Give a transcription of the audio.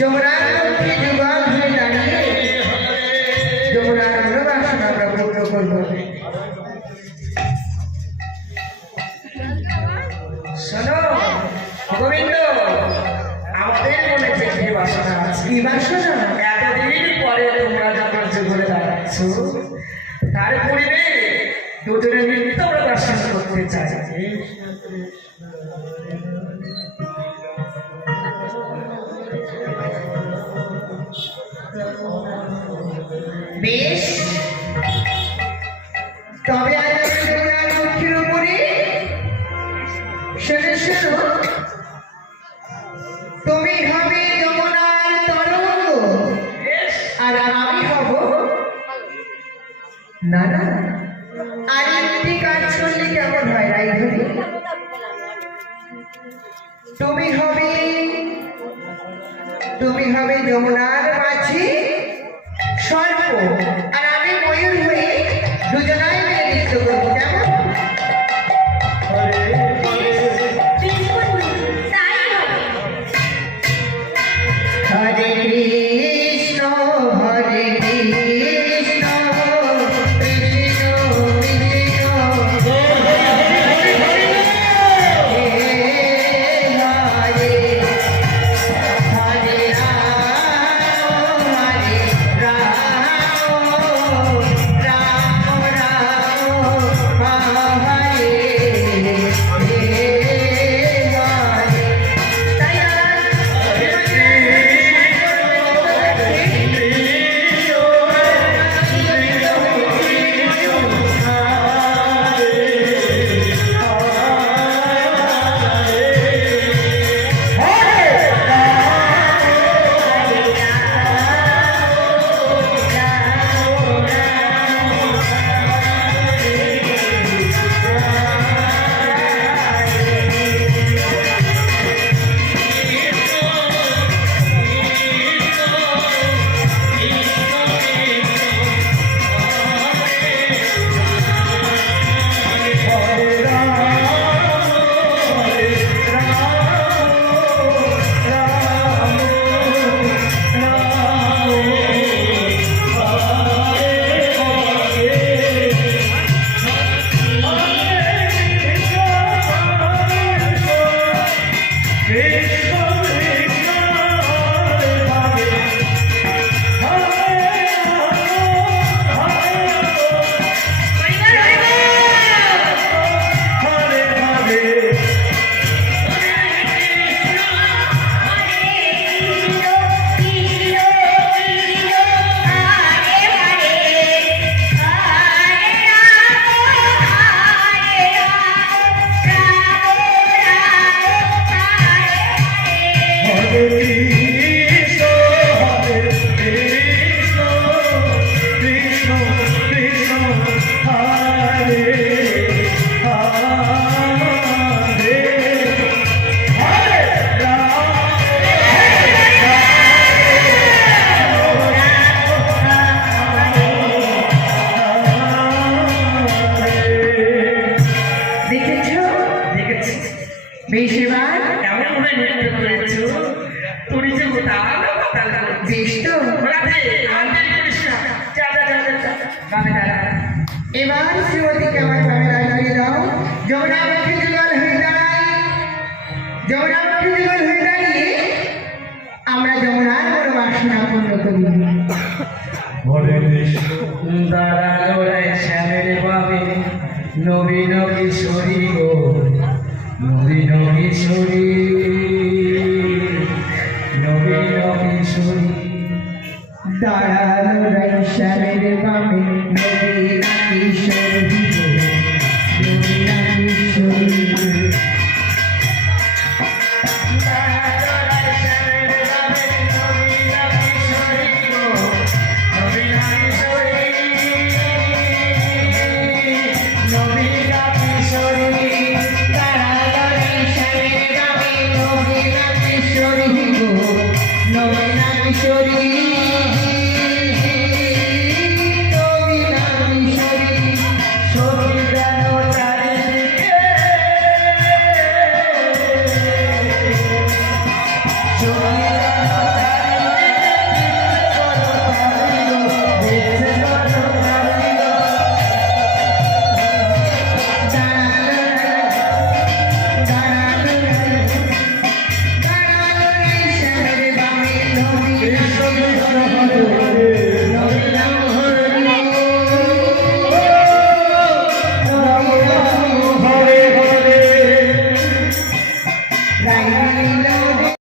যমুনার মুখী যুগল হয়ে দাঁড়িয়ে। যমুনার মনোবাসনা আমরা পূর্ণ করব। শোনো গোবিন্দ আমাদের মনে পেটে বাসনা আছে? এই বাসনা? এতদিন পরে তোমরা যখন জীবনে দাঁড়াচ্ছ তার পরিবে দুজনে নৃত্য প্রদর্শন করতে চাই বেশ। তবে আমি উপরে শোনো শোনো তুমি হবে যমুনার তরঙ্গ আর আমি হব না না আর একটি কাজ করলে কেমন হয় রাইধরি তুমি হবে তুমি হবে যমুনার Hare Yeah. বেশ এবার এমন ভাবে নৃত্য করেছ তুমি যে উতাল বেশ তো। এবার শ্রীমতীকে আমার ভাবে রাজিয়ে দাও যমুনামুখী যুগল হয়ে দাঁড়াই যমুনামুখী যুগল হয়ে দাঁড়িয়ে আমরা যমুনার বড় বাসনা পূর্ণ করি দাঁড়াল শ্যামের বামে নবীন কিশোরী গো নবীন কিশোরী নবীন কিশোরী দাঁড়াল রাইশানের বামে নবীনা কিশোরী গো,